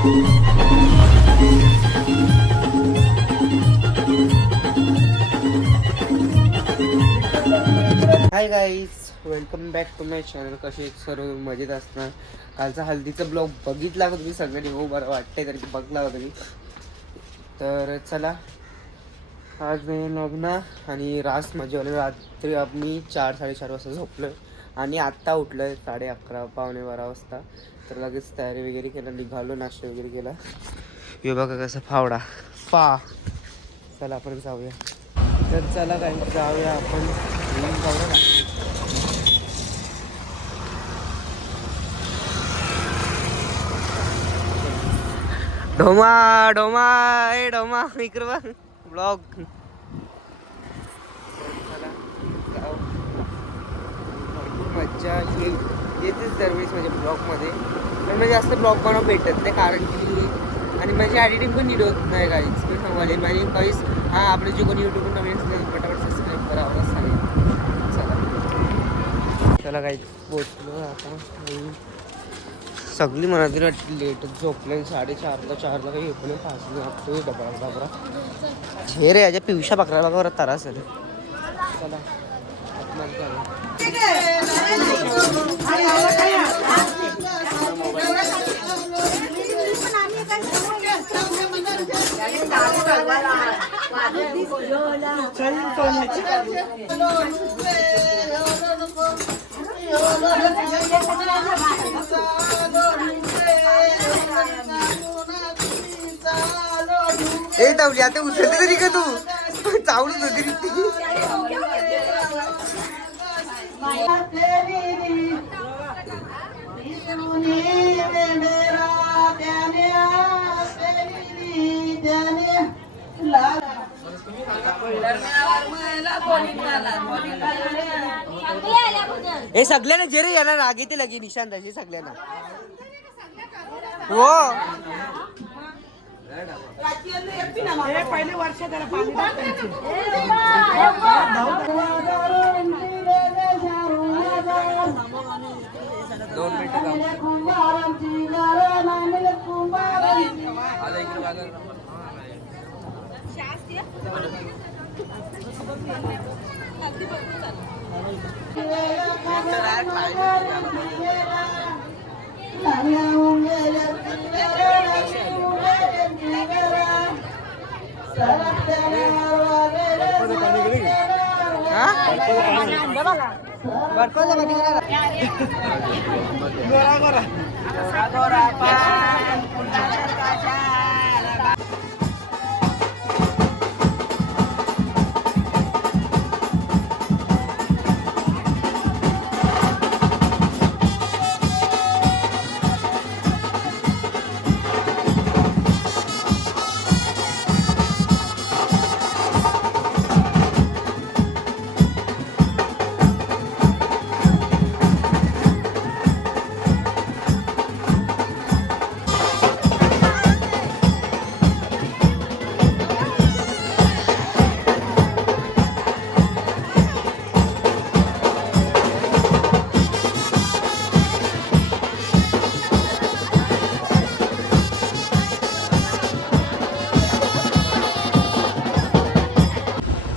High guys, welcome back to my channel. कसे सर्व मजेत असणार. कालचा हल्दीचा ब्लॉग बघितला का तुम्ही सगळ्यांनी? हो, बरं वाटतंय तरी बघला होता मी. तर चला, आज लग्न आणि रास मजेवाले. रात्री आम्ही 4-4:30 वाजता झोपलो आणि आत्ता उठलो आहे 11:30 पावणे 12 वाजता. तर लगेच तयारी वगैरे केलं, निघालो, नाश्ता वगैरे केला. हे बघा कसा फावडा चला आपण जाऊया. तर चला काय जाऊया आपण. ढोमा ढोमा ढोमा इकडे बघ ब्लॉग. मज्जा येतेच दरवेळेस माझ्या ब्लॉगमध्ये, पण म्हणजे जास्त ब्लॉग बनव भेटत नाही कारण की, आणि माझी एडिटिंग पण नीट होत नाही काहीच. मी सांगाले माझी काहीच. हां, आपले जे कोणी यूट्यूबवर नवीन असेल पटापट सबस्क्राईब करा आवडच सांगेल. चला काही पोचलो आता. सगळी मनातली वाटली लेटच झोपले. 4:30 काही झोपले. 5 वाजता डबरा हे रे याच्या पिवशा पकडायला बरं तरास आहे. चला ए तावली आता उचलते तरी का तू? चावलूच होती ती. हे सगळ्यांना जे रे याला राग येते लगे निशांत असे सगळ्यांना. हो पहिले वर्ष त्याला पाणी टाकायचं. 2 मिनिटं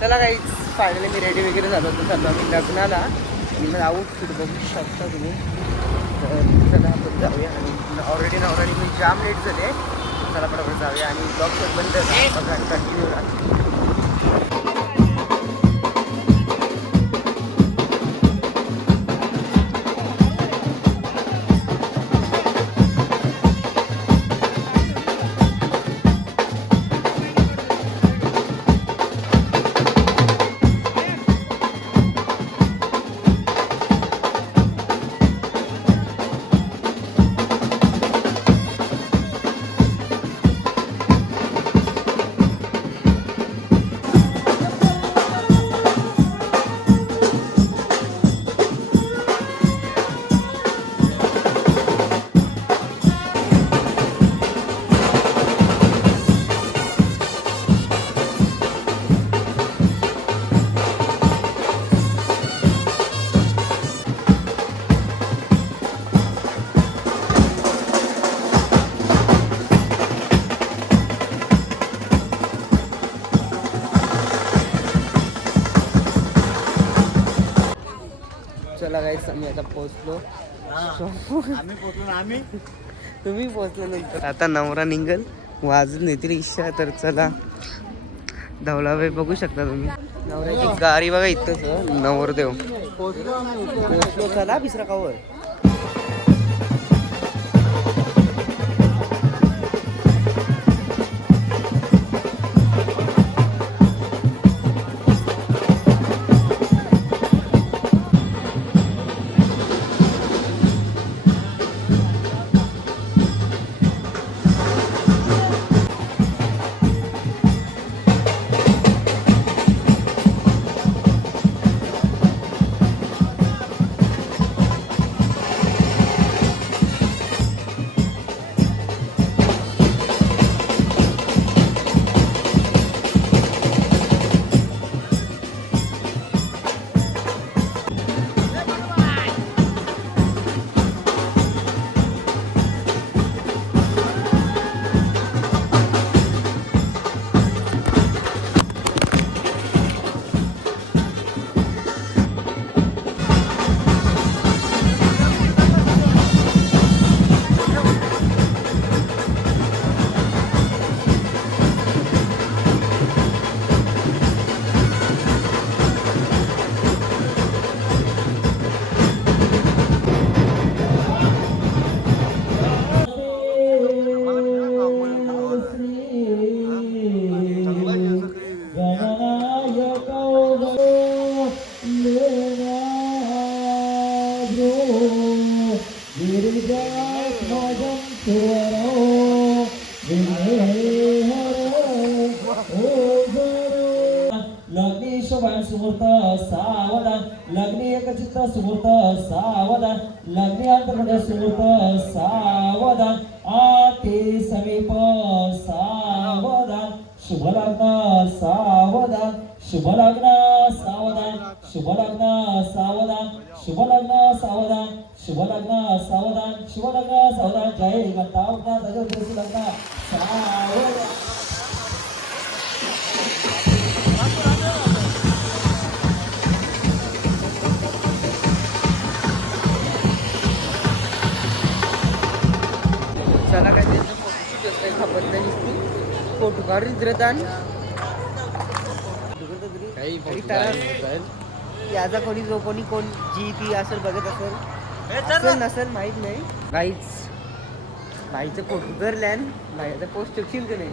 चला काही फायनली मी रेडी वगैरे झालो होतो. चाललो आम्ही लग्नाला आणि मग आउटफिट बघू शकता तुम्ही. तर चला आपण जाऊया. आणि ऑलरेडी नवरानी मी जाम लेट झाले. चला पटापट जाऊया आणि ब्लॉग बंद बघा कंटिन्यू राहा. गाईस आम्ही आता पोहोचलो. तुम्ही पोहोचलो नंतर आता नवरा निघल वाजून येतील इच्छा. तर चला धवलाबाई बघू शकता तुम्ही. नवऱ्याची गाडी बघा इथंच नवरदेव पोहोचलो. चला बिसरा कावर. लग्नी शोभान सुहूर्त सावधान. लग्नी एकचित्त सुहूर्त सावधान. लग्नी अंतर्गत सुहूर्त सावधान. आते समीप सावधान. शुभ लग्न सावधान. शुभ लग्न सावधान. शुभ लग्न सावधान. शुभ लग्न सावधान. शुभ लग्न सावधान. शुभ लग्न सावधान. जय गंगावना दजोदरी लग्न सावधान. चला काय त्यांचं फोटोशूट असतं खबर नाही फोटो काढून दिरतान याचा कोणी जो कोणी कोण जी ती असेल बघत असेल नसेल माहित नाही. भाईचं फोटो करल्यान भाईचा पोस्ट ठेवशील का नाही.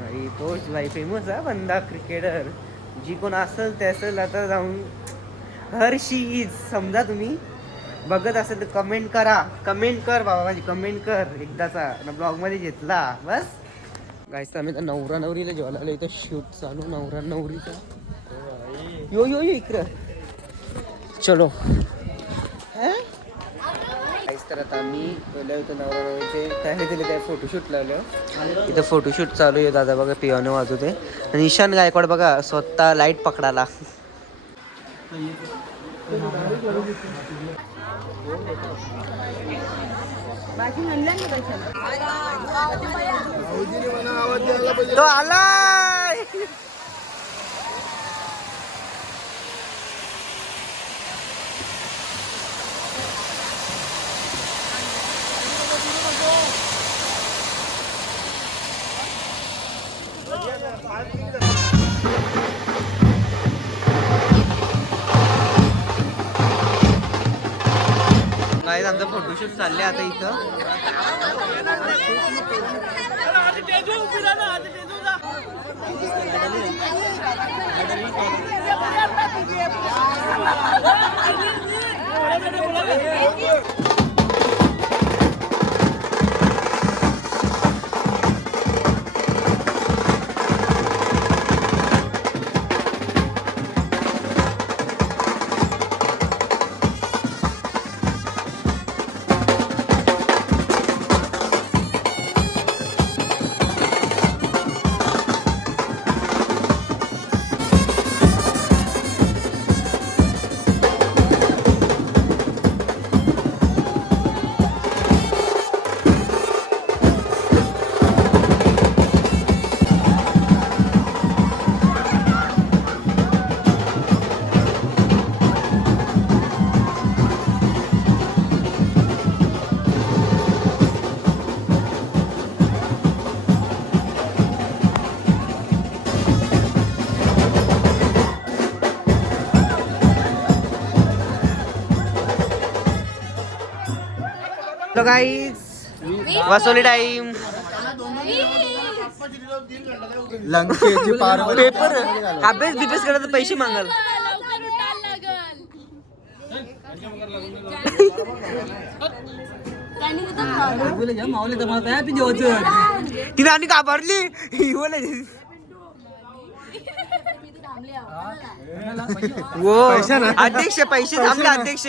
भाई पोस्ट भाई फेमस आहे बंदा क्रिकेटर. जी कोण असेल ते असेल आता जाऊन हरशी इज समजा तुम्ही बघत असेल तर कमेंट कर बाबा माझी कमेंट कर एकदाचा ब्लॉग मध्ये घेतला बस. गाईस आम्ही तर नवरा नवरीला जेवायला आलो. इथं शूट चालू नवरा नवरीचा. यो यो यो इकडं चलो. गाईस तर आता आम्ही पहिलं इथं नवरा नवरीचे तयारी केली त्या फोटोशूट लावलं. इथं फोटोशूट चालू आहे. दादा बघा पियानो वाजवते आणि ईशान गायकवाड बघा स्वतः लाईट पकडायला. तो आलाय. काय आमचं फोटोशूट चाललंय आता इथं. तो गाईज वसुली टाइम. लंकेची पार्वती पेपर अभ्यास बिभ्यास करायला तर पैसे मागाल. तिने आणि घाबरली. अध्यक्ष पैसे थांबले अध्यक्ष.